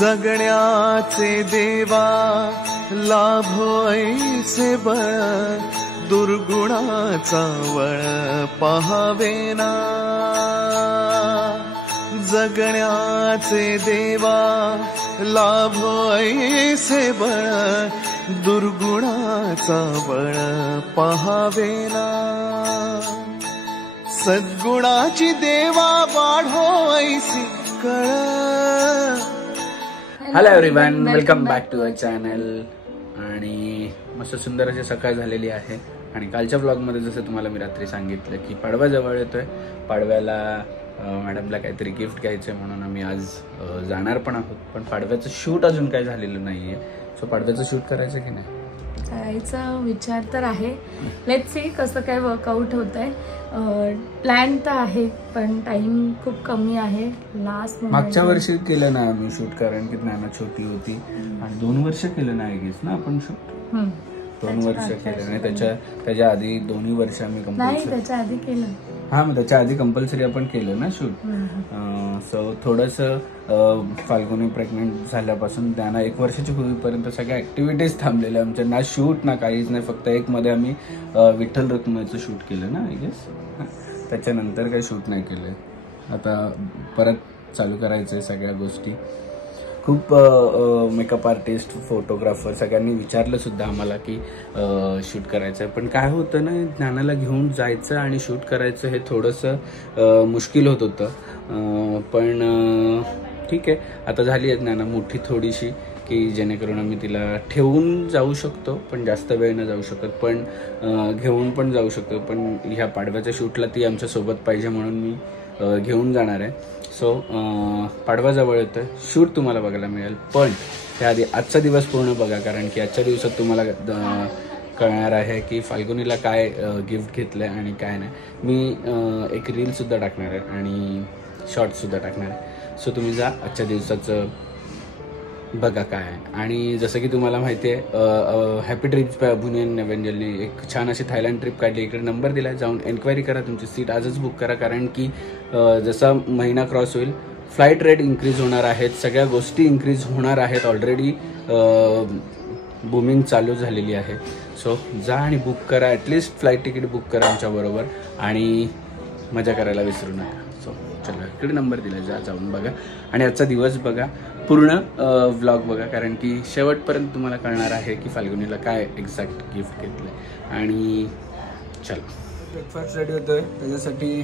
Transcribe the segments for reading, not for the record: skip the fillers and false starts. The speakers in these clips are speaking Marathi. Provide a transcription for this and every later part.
जगण्याचे देवा लाभो ऐसे बळ दुर्गुणाचा वळ पहावेना जगण्याचे देवा लाभो ऐसे बळ दुर्गुणाचा बळ पहावेना सद्गुणाची देवा वाढो ऐसी कळ. Hello everyone, welcome back to our channel. आणि मस्त सुंदर अशी सकाळ झालेली आहे. आणि कालच्या व्लॉगमध्ये जसं तुम्हाला मी रात्री सांगितलं की पाडवा जवळ येतोय. पाडव्याला मॅडमला काहीतरी गिफ्ट घ्यायचं आहे म्हणून आम्ही आज जाणार पण आहोत. पण पाडव्याचं शूट अजून काही झालेलं नाही आहे. सो पाडव्याचं शूट करायचं की नाही करायचा विचार तर आहे. लेट्स सी कसं काय वर्कआउट होत आहे. प्लॅन तर आहे पण टाइम खूप कमी आहे. लास्ट मागच्या वर्षी केलं ना आम्ही शूट, कारण की ज्ञाना छोटी होती. आणि 2 वर्ष केलं ना आय गेस ना आपण शूट. 2 वर्ष केलं आणि त्याच्या आधी 2 वर्ष आम्ही नाही त्याच्या आधी केलं. हा, मग त्याच्या आधी कंपल्सरी आपण केलं ना शूट. सो थोडंसं फाल्गुनी प्रेग्नेंट झाल्यापासून त्यांना 1 वर्षाची होईपर्यंत सगळ्या ऍक्टिव्हिटीज थांबलेल्या आमच्या. ना शूट ना काहीच नाही. फक्त एक मध्ये आम्ही विठ्ठल रखुमाईचं शूट केलं ना आय गेस. त्याच्यानंतर काही शूट नाही केलं. आता परत चालू करायचंय सगळ्या गोष्टी. खूप मेकअप आर्टिस्ट, फोटोग्राफर सगळ्यांनी विचारलं सुद्धा आम्हाला की शूट करायचं आहे. पण काय होतं ना, ज्ञानाला घेऊन जायचं आणि शूट करायचं हे थोडंसं मुश्किल होत होतं. पण ठीक आहे, आता झाली आहे ज्ञाना मोठी थोडीशी की जेणेकरून आम्ही तिला ठेवून जाऊ शकतो. पण जास्त वेळ न जाऊ शकत, पण घेऊन पण जाऊ शकतो. पण ह्या पाडव्याच्या शूटला ती आमच्यासोबत पाहिजे म्हणून मी घेऊन जाणार आहे. सो पाडवा जवळ येतोय. शूट तुम्हाला बघायला मिळेल. पण त्याआधी आजचा दिवस पूर्ण बघा, कारण की आजच्या दिवसात तुम्हाला कळणार आहे की फाल्गुनीला काय गिफ्ट घेतलंय आणि काय नाही. मी एक रीलसुद्धा टाकणार आहे आणि शॉर्ट्ससुद्धा टाकणार आहे. सो तुम्ही जा, आजच्या दिवसाचं बघा काय आहे. आणि जसं की तुम्हाला माहिती आहे, हॅपी ट्रिप्स बाय अभुनियन एव्हेंजलनी एक छान अशी थायलंड ट्रिप काढली. इकडे नंबर दिला आहे, जाऊन एन्क्वायरी करा. तुमची सीट आजच बुक करा, कारण की जसा महिना क्रॉस होईल फ्लाईट रेट इन्क्रीज होणार आहेत. सगळ्या गोष्टी इन्क्रीज होणार आहेत. ऑलरेडी बुमिंग चालू झालेली आहे. सो जा आणि बुक करा. ॲटलिस्ट फ्लाईट तिकीट बुक करा आमच्याबरोबर आणि मजा करायला विसरू नका. सो चला, इकडे नंबर दिला, जा जाऊन बघा. आणि आजचा दिवस बघा, पूर्ण व्लॉग बघा, कारण की शेवटपर्यंत तुम्हाला कळणार आहे की फाल्गुनीला काय एक्झॅक्ट गिफ्ट घेतलं. आणि चला, ब्रेकफास्ट रेडी होतोय. त्याच्यासाठी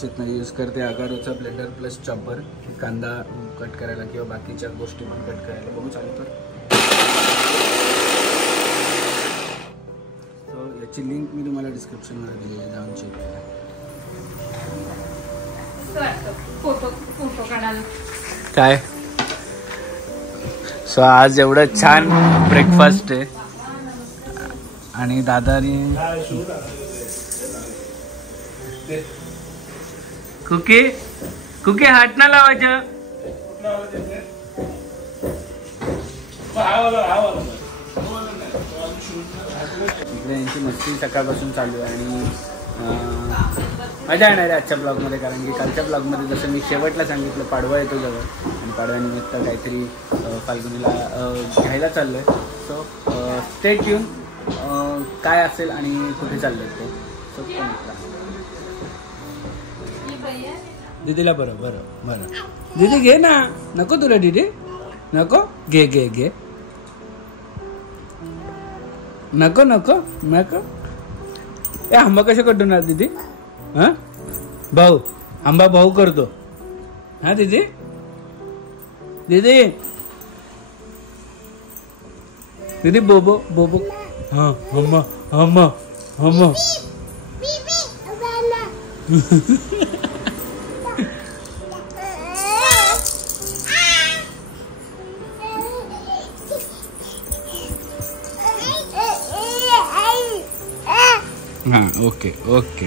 चेतना यूज करते अगारोचा ब्लेंडर प्लस चॉपर. कांदा कट करायला किंवा बाकीच्या गोष्टी पण कट करायला बघू चालू कर. सो याची लिंक मी तुम्हाला डिस्क्रिप्शनमध्ये दिली आहे, जाऊन चेक करा. फोटो काढायला काय. सो आज एवढं छान ब्रेकफास्ट आहे. आणि दादानी कुकी हात ना लावायचं. इकडे यांची मस्ती सकाळपासून चालू आहे आणि मजा येणार आहे आजच्या ब्लॉगमध्ये. कारण की कालच्या ब्लॉगमध्ये जसं मी शेवटला सांगितलं, पाडवा येतो जवळ आणि पाडव्यानिमित्त काहीतरी फाल्गुनीला घ्यायला चाललो आहे. सो स्टे ट्यून, काय असेल आणि कुठे चाललो आहे ते. सो दीदीला बरं बरं बरं दीदी घे ना. नको तुला दीदी, नको. घे घे घे. नको नको नको. ए आंबा कशा कटवणार दीदी? हां भाऊ, आंबा भाऊ करतो. हां दीदी, दीदी दीदी बोबो बोबो. हां मम्मा मम्मा मम्मा. हां okay okay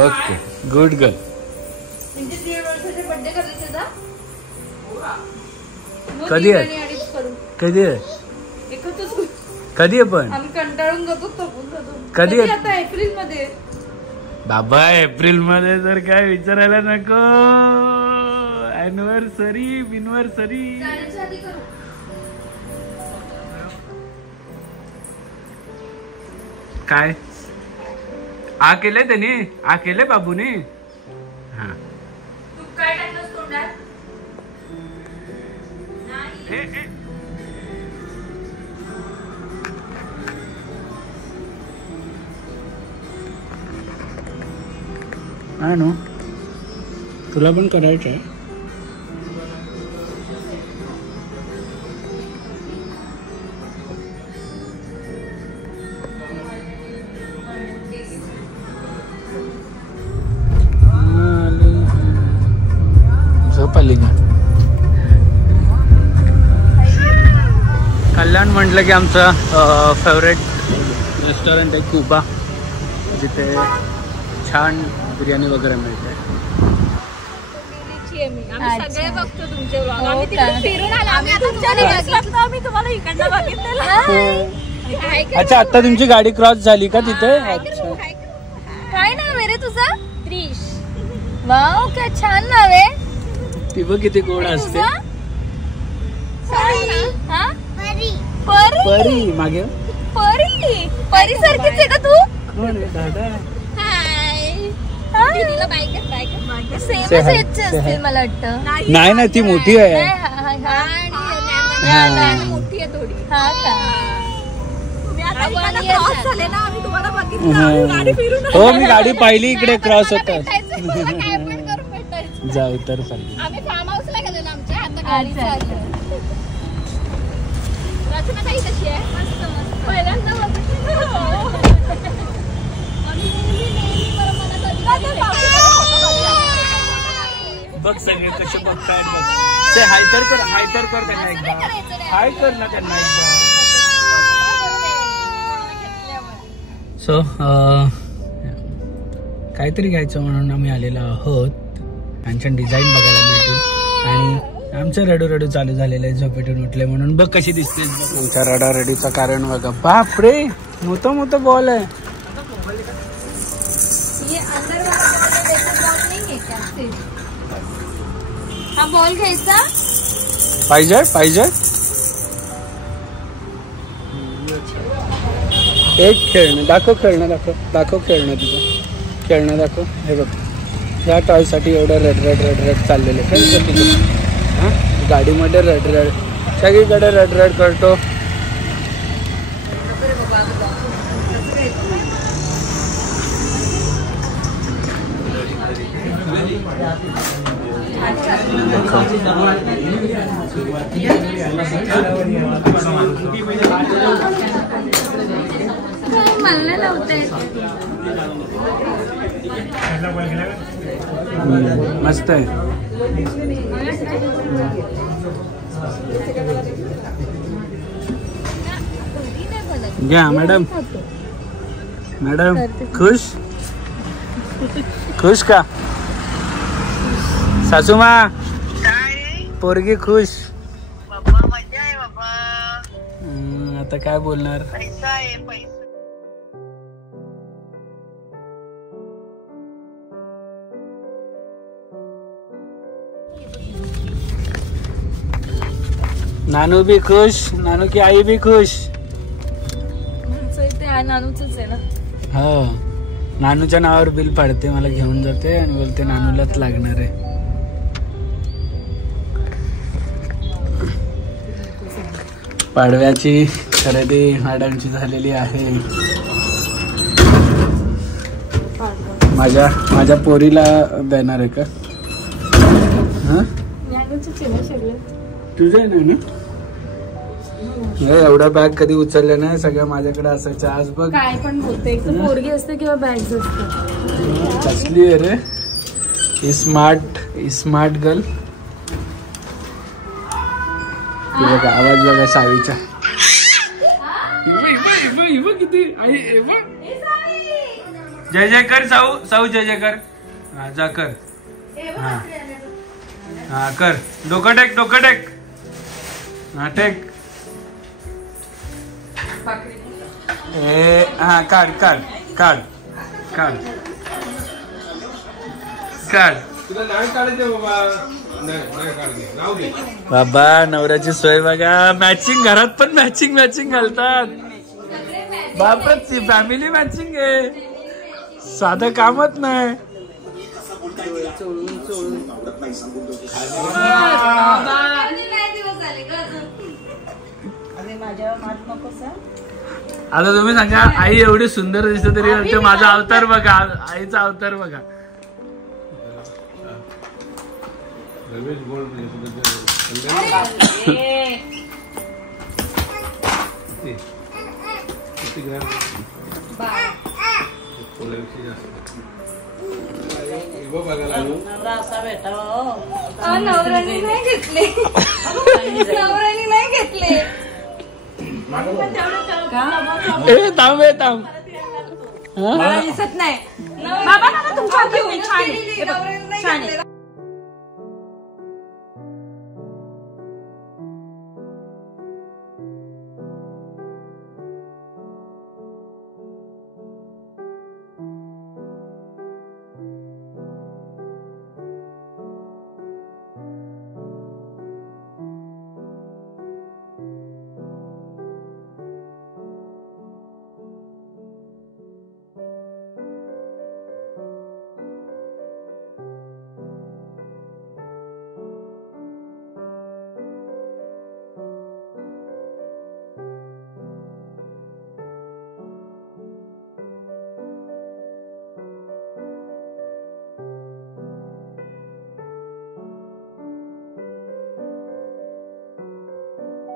okay, good girl. कधी आहे कधी आहे कधी आहे पण कंटाळून जातो. कधी आहे आता एप्रिल मध्ये. बाबा एप्रिल मध्ये तर काय विचारायला नको. बिनवर्सरी. काय आ केले त्यांनी? आ केले बाबूने? हा. काय टाकलंस तोंडात? हा नो, तुला पण करायचं आहे. झोप आली का? कल्याण म्हटलं की आमचं फेवरेट रेस्टॉरंट आहे क्युबा, जिथे छान बिर्याणी वगैरे मिळते. सगळे बघतो तुमचे ब्लॉग. आम्ही तिकडे फिरून आलो. आम्ही तुमच्या बघितलं. आम्ही तुम्हाला इकडनं बघितलेलं. अच्छा, आता तुमची गाडी क्रॉस झाली का तिथे? अच्छा. काय नाव आहे रे तुझं? त्रिश. वाव, काय छान नाव आहे. ती बघ किती गोड असते. परी मागे परी सारखीच आहे का तू? कोण आहे दादा? दीदीला बाय कर. सेमच एजचे असतील मला वाटतं. नाही ना, ती मोठी आहे. मोठी आहे थोडी. हा का? झाले ना, आम्ही तुम्हाला बघितलं. हो, मी गाडी पाहिली इकडे क्रॉस होतात. जाऊ तर आम्ही फार्म हाऊसला गेलेलो आमच्या. आता गाडी चालली. रचना ताई कशी आहे? मस्त मस्त. पहिल्यांदा बघ सगळे कसे बघतायत. बघ ते हाय तर कर त्यांना एकदा. हाय कर ना त्यांना एकदा. सो काहीतरी घ्यायचं म्हणून आम्ही आलेलो आहोत. छान डिझाईन बघायला मिळतील. आणि आमचं रडू चालू झालेलं आहे झोपेतून उठले म्हणून. बघ कशी दिसते आमच्या रडारडीचं कारण. बघा, बापरे, मोठं बॉल आहे. हा बॉल घ्यायचा पाहिजे. एक खेळणं दाखव खेळणं तुझं. खेळणं दाखव. हे बघ, ह्या टॉय साठी एवढं रड चाललेलं आहे. हा, गाडीमध्ये रड सगळीकडे रड करतो. मला लावते. मस्त आहे. घ्या मॅडम. खुश का सासूमा? पोरगी खुश. आता काय बोलणार. नानू भी खुश, नानू की आई भी खुश. नानूच आहे ना. हो, नानूच्या नावावर बिल पाडते, मला घेऊन जाते आणि बोलते नानूलाच लागणार आहे. पाडव्याची खरेदी मॅडमची झालेली आहे. माझ्या पोरीला देणार आहे का? तुझे नाही ना? एवढा बॅग कधी उचलले नाही, सगळं माझ्याकडे असायचं. आज बघ काय पण बोलते, एक तर पोरगी असते किंवा बॅग्स असते. कसली आहे रे स्मार्ट गर्ल. बघा आवाज बघा सावीचा. किती जय जय कर साऊ जय जय कर. हा जा कर. हा कर. डोकं टेक. हा टेक. हा काढ. बाबा नवऱ्याची सोय बघा, मॅचिंग घरात पण मॅचिंग घालतात. बापरे फॅमिली मॅचिंग आहे, साधं कामच नाही. आता तुम्ही सांगा, आई एवढी सुंदर दिसते तरी माझा अवतार बघा, आईचा अवतार बघा. नवऱ्याने नाही घेतले, नवऱ्याने नाही घेतले. थांब मला दिसत नाही बाबा, मला तुमच्या घेऊन छान आहे.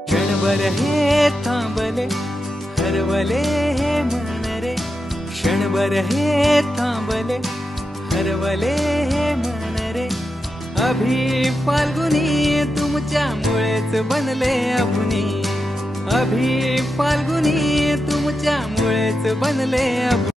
क्षणभर हे थांबले हरवले हे मन रे, क्षणभर हे थांबले हरवले हे मन रे. अभि फाल्गुनी तुमच्यामुळेच बनले अभुनी, अभि फाल्गुनी तुमच्यामुळेच बनले अभुनी.